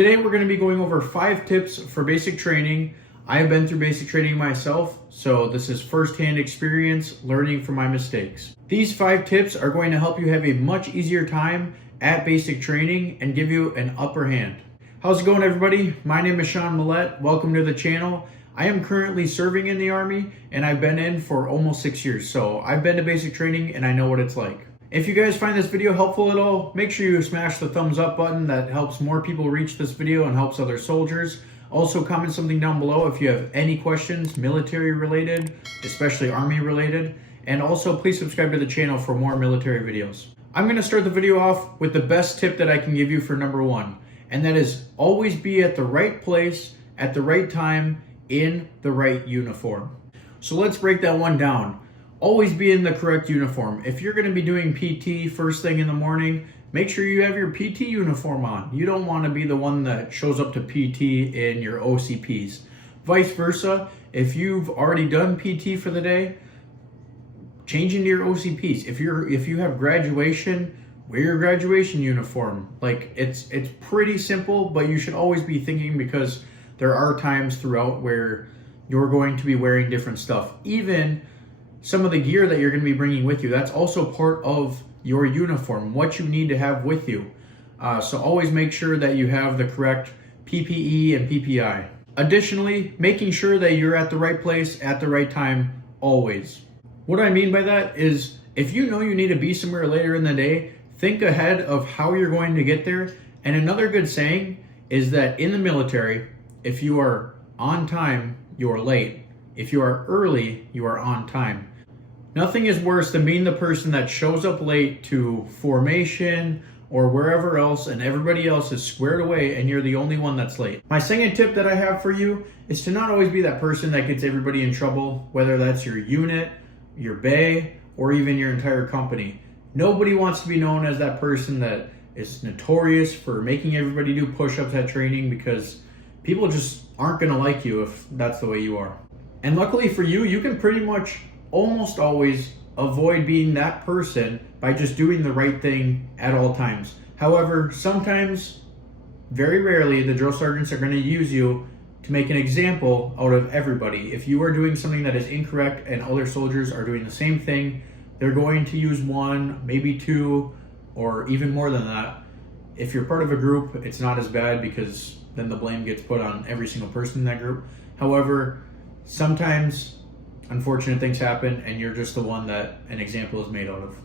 Today we're going to be going over 5 tips for basic training. I have been through basic training myself, so this is first-hand experience learning from my mistakes. These 5 tips are going to help you have a much easier time at basic training and give you an upper hand. How's it going, everybody? My name is Sean Millette. Welcome to the channel. I am currently serving in the Army and I've been in for almost 6 years, so I've been to basic training and I know what it's like. If you guys find this video helpful at all, make sure you smash the thumbs up button. That helps more people reach this video and helps other soldiers. Also, comment something down below if you have any questions, military related, especially Army related. And also, please subscribe to the channel for more military videos. I'm going to start the video off with the best tip that I can give you for number 1. And that is always be at the right place, at the right time, in the right uniform. So let's break that one down. Always be in the correct uniform. If you're going to be doing PT first thing in the morning, make sure you have your PT uniform on. You don't want to be the one that shows up to PT in your OCPs. Vice versa, if you've already done PT for the day, change into your OCPs. If you have graduation, wear your graduation uniform. Like it's pretty simple, but you should always be thinking, because there are times throughout where you're going to be wearing different stuff. Even some of the gear that you're going to be bringing with you, that's also part of your uniform, what you need to have with you. So always make sure that you have the correct PPE and PPI. Additionally, making sure that you're at the right place at the right time, always. What I mean by that is, if you know you need to be somewhere later in the day, think ahead of how you're going to get there. And another good saying is that in the military, if you are on time, you are late. If you are early, you are on time. Nothing is worse than being the person that shows up late to formation or wherever else and everybody else is squared away and you're the only one that's late. My second tip that I have for you is to not always be that person that gets everybody in trouble, whether that's your unit, your bay, or even your entire company. Nobody wants to be known as that person that is notorious for making everybody do push-ups at training, because people just aren't going to like you if that's the way you are. And luckily for you, you can pretty much almost always avoid being that person by just doing the right thing at all times. However, sometimes, very rarely, the drill sergeants are going to use you to make an example out of everybody. If you are doing something that is incorrect and other soldiers are doing the same thing, they're going to use 1, maybe 2, or even more than that. If you're part of a group, it's not as bad, because then the blame gets put on every single person in that group. However, sometimes unfortunate things happen and you're just the one that an example is made out of.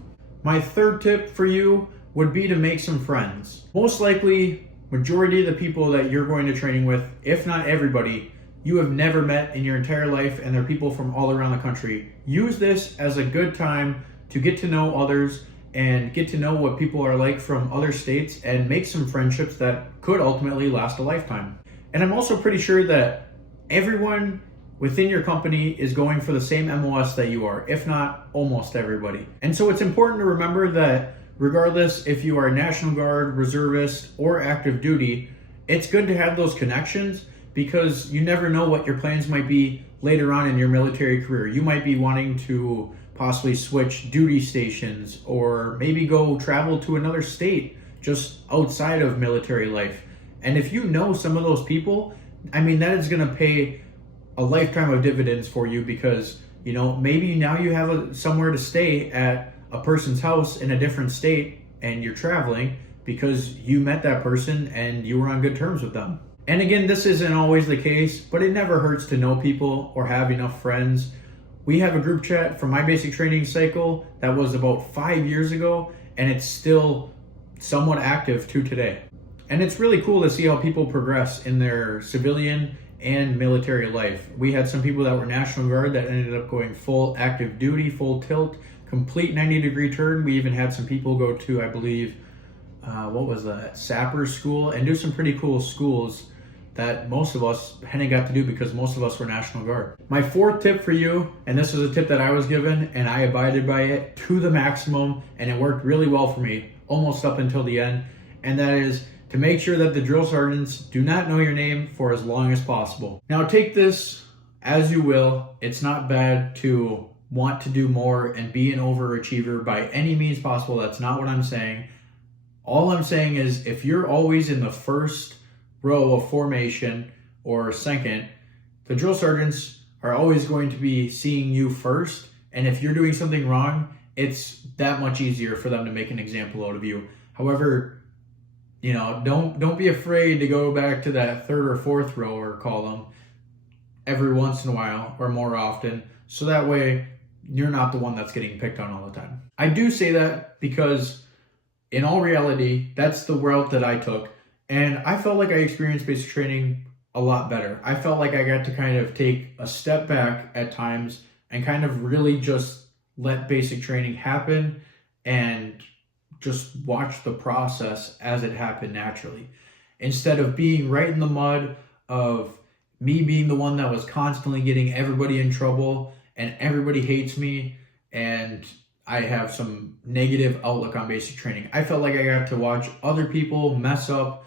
My third tip for you would be to make some friends. Most likely, majority of the people that you're going to training with, if not everybody, you have never met in your entire life, and they're people from all around the country. Use this as a good time to get to know others and get to know what people are like from other states and make some friendships that could ultimately last a lifetime. And I'm also pretty sure that everyone within your company is going for the same MOS that you are, if not almost everybody. And so it's important to remember that regardless if you are National Guard, reservist, or active duty, it's good to have those connections, because you never know what your plans might be later on in your military career. You might be wanting to possibly switch duty stations, or maybe go travel to another state just outside of military life. And if you know some of those people, I mean, that is going to pay a lifetime of dividends for you, because maybe now you have somewhere to stay at a person's house in a different state, and you're traveling because you met that person and you were on good terms with them. And again, this isn't always the case, but it never hurts to know people or have enough friends. We have a group chat from my basic training cycle that was about 5 years ago, and it's still somewhat active to today. And it's really cool to see how people progress in their civilian and military life. We had some people that were National Guard that ended up going full active duty, full tilt, complete 90-degree turn. We even had some people go to, I believe, Sapper School, and do some pretty cool schools that most of us hadn't got to do because most of us were National Guard. My fourth tip for you, and this is a tip that I was given and I abided by it to the maximum, and it worked really well for me almost up until the end, and that is to make sure that the drill sergeants do not know your name for as long as possible. Now take this as you will. It's not bad to want to do more and be an overachiever by any means possible. That's not what I'm saying. All I'm saying is, if you're always in the first row of formation or second, the drill sergeants are always going to be seeing you first. And if you're doing something wrong, it's that much easier for them to make an example out of you. However, don't be afraid to go back to that third or fourth row or column every once in a while or more often, so that way you're not the one that's getting picked on all the time. I do say that because in all reality, that's the route that I took, and I felt like I experienced basic training a lot better. I felt like I got to kind of take a step back at times and kind of really just let basic training happen and just watch the process as it happened naturally. Instead of being right in the mud of me being the one that was constantly getting everybody in trouble and everybody hates me and I have some negative outlook on basic training. I felt like I got to watch other people mess up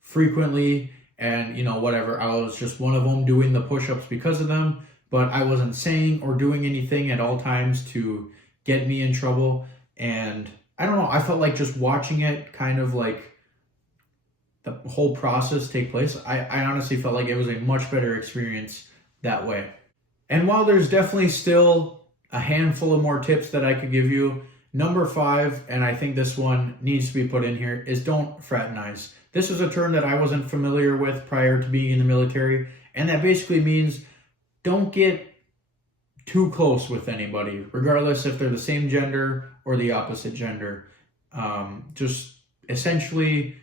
frequently and whatever. I was just one of them doing the push-ups because of them, but I wasn't saying or doing anything at all times to get me in trouble. And I don't know, I felt like just watching it kind of like the whole process take place, I honestly felt like it was a much better experience that way. And while there's definitely still a handful of more tips that I could give you, number 5, and I think this one needs to be put in here, is don't fraternize. This is a term that I wasn't familiar with prior to being in the military, and that basically means don't get too close with anybody, regardless if they're the same gender or the opposite gender. Just essentially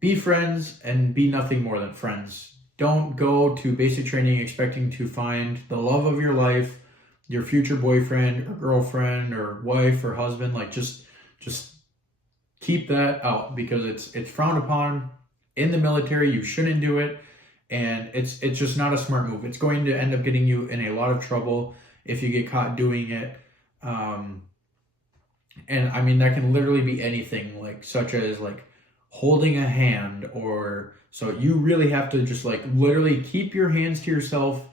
be friends and be nothing more than friends. Don't go to basic training expecting to find the love of your life, your future boyfriend or girlfriend or wife or husband. Like just keep that out, because it's frowned upon in the military. You shouldn't do it, and it's just not a smart move. It's going to end up getting you in a lot of trouble if you get caught doing it. And I mean, that can literally be anything, like such as like holding a hand, or so you really have to just like literally keep your hands to yourself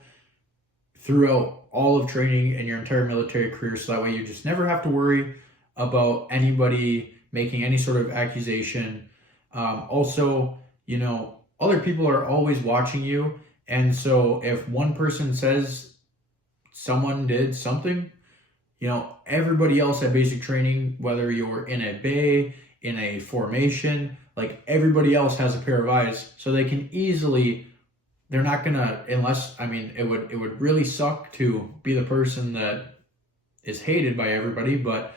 throughout all of training and your entire military career, so that way you just never have to worry about anybody making any sort of accusation. Also, other people are always watching you, and so if one person says someone did something, everybody else at basic training, whether you're in a bay, in a formation, like everybody else has a pair of eyes, so they can easily, they're not gonna, unless, I mean, it would really suck to be the person that is hated by everybody, but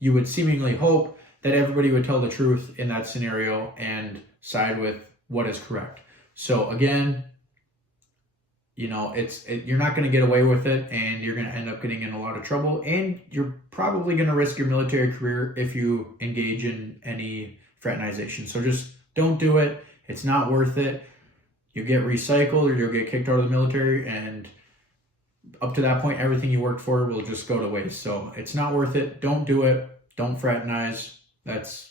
you would seemingly hope that everybody would tell the truth in that scenario and side with what is correct. So again, you're not going to get away with it, and you're going to end up getting in a lot of trouble, and you're probably going to risk your military career if you engage in any fraternization. So just don't do it. It's not worth it. You'll get recycled, or you'll get kicked out of the military, and up to that point, everything you worked for will just go to waste. So it's not worth it. Don't do it. Don't fraternize. That's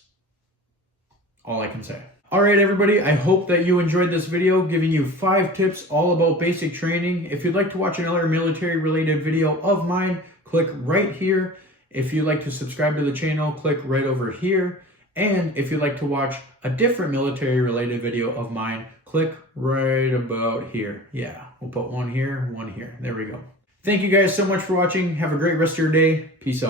all I can say. All right, everybody, I hope that you enjoyed this video giving you 5 tips all about basic training. If you'd like to watch another military-related video of mine, click right here. If you'd like to subscribe to the channel, click right over here. And if you'd like to watch a different military-related video of mine, click right about here. Yeah, we'll put one here, one here. There we go. Thank you guys so much for watching. Have a great rest of your day. Peace out.